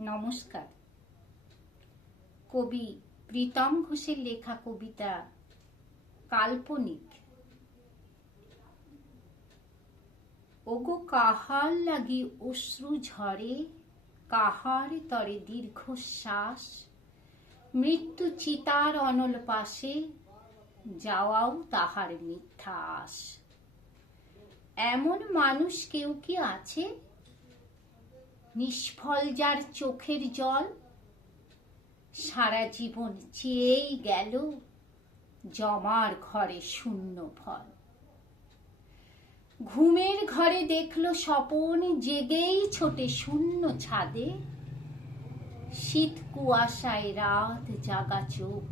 নমস্কার। কবি প্রীতম ঘোষের লেখা কবিতা কাল্পনিক। ওগো কাহার লাগি অশ্রু ঝরে, কাহার তরে দীর্ঘশ্বাস, মৃত্যু চিতার অনল পাশে, যাওয়াও তাহার মিথ্যা আস। এমন মানুষ কেউ কি আছে, নিষ্ফল যার চোখের জল, সারা জীবন চেয়েই গেল জমার ঘরে শূন্য ফল। ঘুমের ঘরে দেখলো স্বপন, জেগেই ছোটে শূন্য ছাদে, শীত কুয়াশায় রাত জাগা চোখ,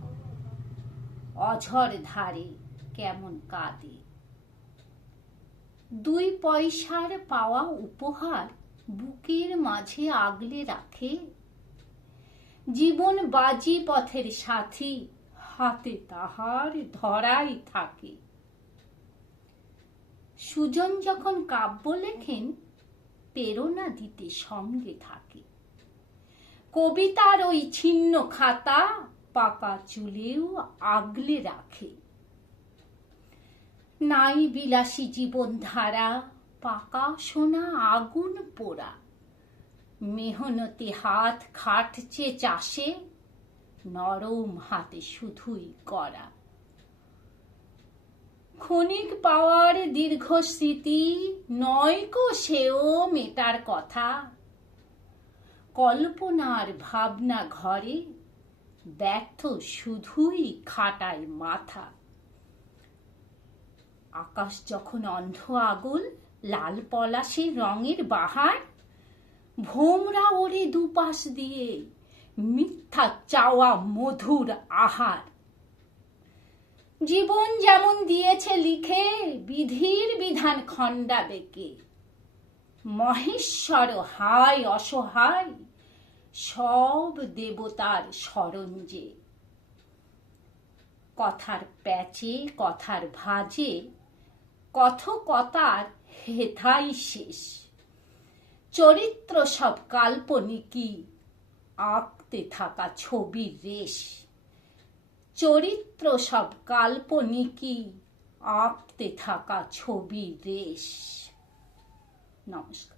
অঝর ধারে কেমন কাঁদে। 2 পয়সার পাওয়া উপহার বুকের মাঝে আগলে রাখে, জীবন বাজি পথের সাথী, হাতে তাহার ধরাই থাকে। সুজন যখন কাব্য লেখেন, প্রেরণা দিতে সঙ্গে থাকে। কবিতার ওই ছিন্ন খাতা পাকা চুলেও আগলে রাখে। নাই বিলাসী জীবন ধারা, পাকা সোনা আগুন পোড়া, মেহনতি হাত খাটছে চাষে, নরম হাতে শুধুই করা। ক্ষণিক পাওয়ার দীর্ঘ স্মৃতি, নয়কো সেও মেটার কথা, কল্পনার ভাবনা ঘরে ব্যর্থ শুধুই খাটায় মাথা। আকাশ যখন অন্ধ আগুল, লাল পলাশের রঙের বাহার, ভোমরা ওরে দুপাশ দিয়ে, মিথ্যা চাওয়া মধুর আহার। জীবন যেমন দিয়েছে লিখে, বিধির বিধান খণ্ডা বেঁকে, মহেশ্বর হায় অসহায়, সব দেবতার শরণ যে। কথার প্যাচে কথার ভাজে, কথকতার হেথাই শেষ। চরিত্র সব কাল্পনিকই, আঁকতে থাকা ছবির রেশ। চরিত্র সব কাল্পনিকই, আঁকতে থাকা ছবির রেশ। নমস্কার।